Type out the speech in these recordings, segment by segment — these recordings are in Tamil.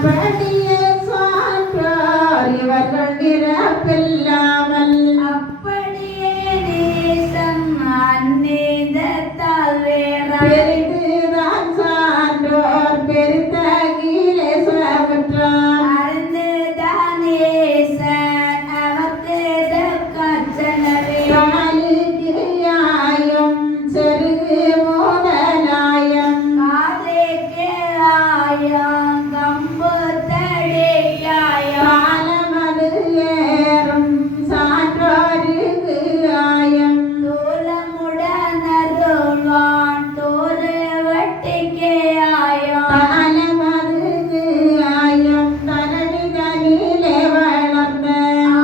அப்படியே சான்றார் இவர்கள் நிரப்பில்லாமல் அப்படியே நேசம் அந்நீதத்தால் பெரிதுதான் சான்றோர் பெருத்த கீழே சுவற்றார் அறிந்துதான் நேசன் அவர்க்கு தக்கச்சனவே கிரியாயும் செருகு மோதலாயம் காலைக்கு ஆயம் கம்பு தடிக்காயம் காலமது ஏறும் சான்றோருக்கு ஆயம் தூலமுடன் அருள்வான் தோறு வட்டிக்கே ஆயம் காலமது ஆயம் தரணிகளிலே வளர்ந்த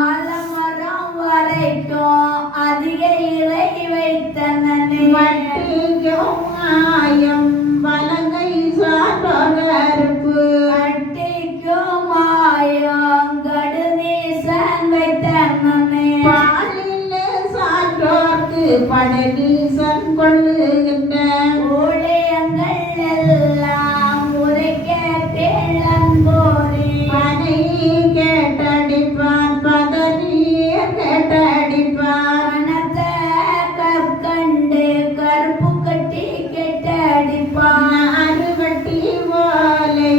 ஆலமரம் வரைக்கும் அதிக இறை வைத்தனனே வட்டிக்கும் ஆயம் வலங்கை சான்றோர் கருப்பு வட்டிக்கும் ஆயம் கடுநீசன் வைத்தனனே பாலிலே சான்றோர்க்கு படநீசன் கொள்ளுகின்ற ஊழியங்கள் எல்லாம் உரைக்க கேளம்போரே பனை கேட்டடிப்பான் பதநீர் கேட்டடிப்பான் மனத்த கற்கண்டு கருப்பு கட்டி கெட்டடிப்பான் அறுவட்டி ஓலை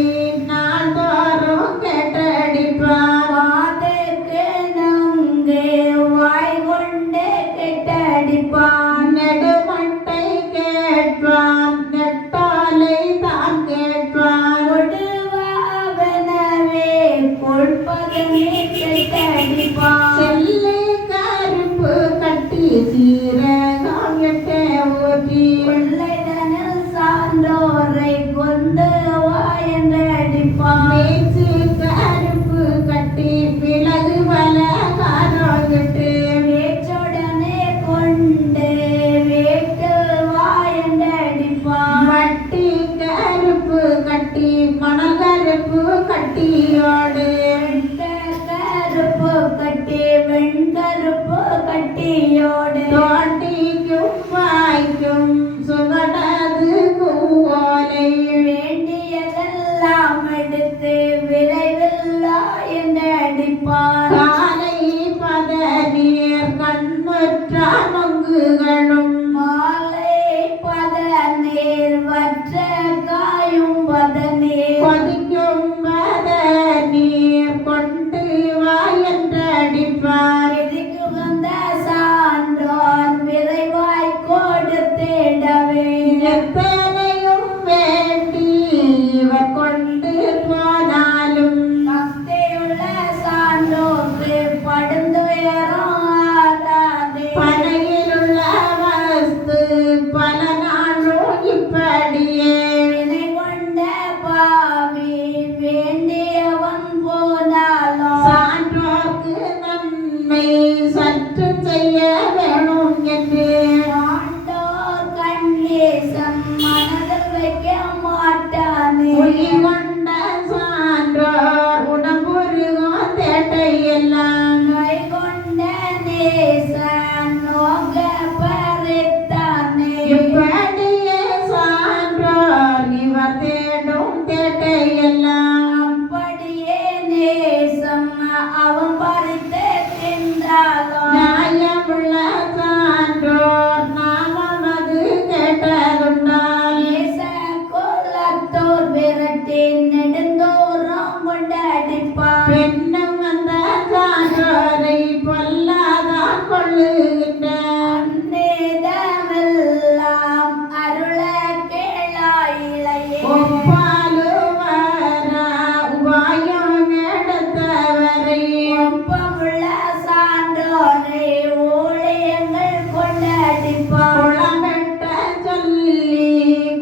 நாள்தோறும் கேட்டடிப்பான் வாதுக்கு நங்கு வாய் கொண்டு கெட்டடிப்பான் நெடுமட்டை கேட்பான் நெட்டாலை தான் கேட்பான் கொடுவாவனவே கொள்பதனே கெட்டடிப்பான் செல்லை கருப்பு கட்டி சீரகம் எட்ட ஊற்றி கொள்ளைதனில் சார்ந்தோரை கொண்டு வா என்று அடிப்பான் மேய்ச்சி கருப்பு கட்டி பிளகு பல காரோகிட்டு பேச்சுடனே கொண்டு வேட்டு வா என்று அடிப்பான் வட்டி கருப்பு கட்டி மணல் கருப்பு கட்டியோடு வெட்ட கருப்பு கட்டி வெண்கருப்பு கட்டியோடு தோண்டிக்கும் வாய்க்கும் சுகடது கூவோலை வேண்டியதெல்லாம் எடுத்து விரைவில்லா என்று அடிப்பான் காலை பத நீர் கண்ணுற்றா மங்குகளும் மாலை பத நீர் வற்ற காயும் பத நீர் கொதிக்கும் பத நீர் கொண்டு வா என்றடிப்பார் எதிர்க்கு வந்த சான்றோர் விரைவாய் கொடுத்திடவே எத்தனையும் வேண்டி இவர் கொண்டு போனாலும் பக்தியுள்ள சான்றோர்க்கு படுந்துயரம் ஆடாதே பனையிலுள்ள வஸ்து பல நாளும் இப்படியே வினை கொண்ட பாவி வேண்டியவன் போனாலும் சான்றோர்க்கு நன்மை சற்று செய்ய வேணும் என்று ஆண்டோர் கண்ணேசம் மனதில் வைக்க மாட்டானே உயிர் கொண்ட சான்றோர் உடம்புருகும் தேட்டை எல்லாம் கை கொண்ட நேசன் நோக்க பறித்தானே இப்படியே சான்றோர் இவர் தேடும் தேட்டை எல்லாம் அப்படியே நேசம் அவன் பறித்து தின்றாலும் நியாயமுள்ள சான்றோர் நாமமது கேட்டதுண்டால் நேச குலத்தோர் விரட்டி நெடுந்தோறும் கொண்டாடிப்பான் பெண்ணும் அந்த சான்றோரை பொல்லாதான் கொள்ளுகின்ற அந்நேதமெல்லாம் அருள கேளாயிலையே ஒப்பாலுவரா உபாயம் எடுத்தவரை ஒப்பமுள்ள சான்றோரை ஊழியங்கள் கொண்டாடிப்பான் குளமெட்ட சொல்லி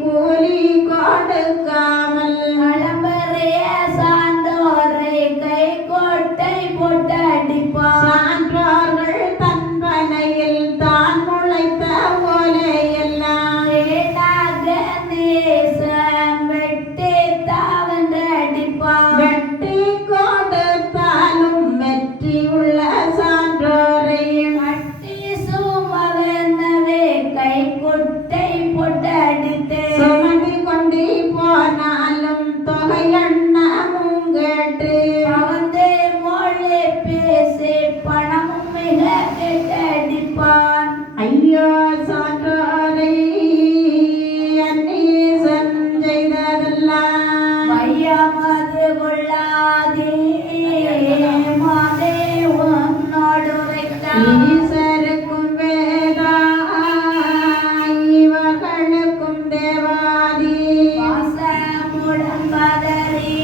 கூலி கொடுக்காமல் களம்பர ஐயமது கொள்ளாதே மாதே உன்னோடு உரைத்தான். ஈசருக்கும் வேதா இவர்களுக்கும் தேவாதி வாசமுடன் பதறி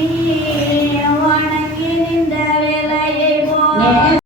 வணங்கி நின்ற வேலையை போல்